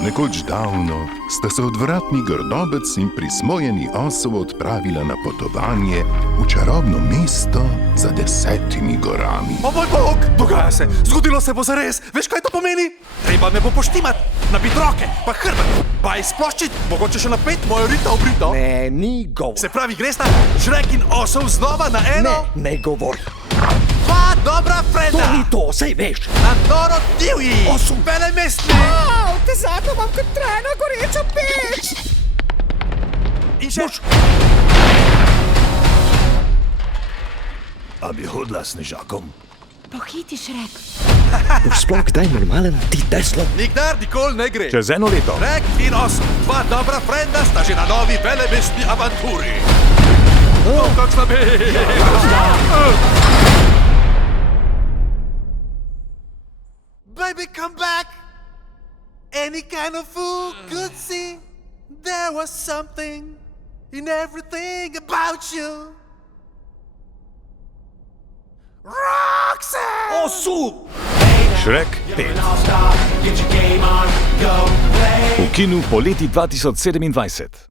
Nekoč davno sta se odvratni grdobec in prismojeni osel odpravila na potovanje v čarobno mesto za 10 gorami. O moj bog, dogaja se, zgodilo se bo zares. Veš, kaj to pomeni? Treba me bo poštimat, nabit roke, pa hrbet, pa izploščit, mogoče še napet mojo rita obrito. Ne, ni govor. Se pravi, gresta Žrek in osel znova na eno? Ne govori. Dva dobra frenda. To ni to, sej veš. Na noro divji. Osel. Velemestni. Te zato imam kot trajno gorečo peč. In še... A bi hodila s Snežakom? Pohiti, Šrek. Boš sploh kdaj normalen, ti Teslo? Nikdar nikoli ne gre. Čez 1 leto. Žrek in osel, dva dobra frenda sta že na novi velemestni avanturi. Kakšna bi... Baby, come back. Any kind of fool could see there was something in everything about you. Roxanne! Osu! Šrek 5. V kinu poleti 2027.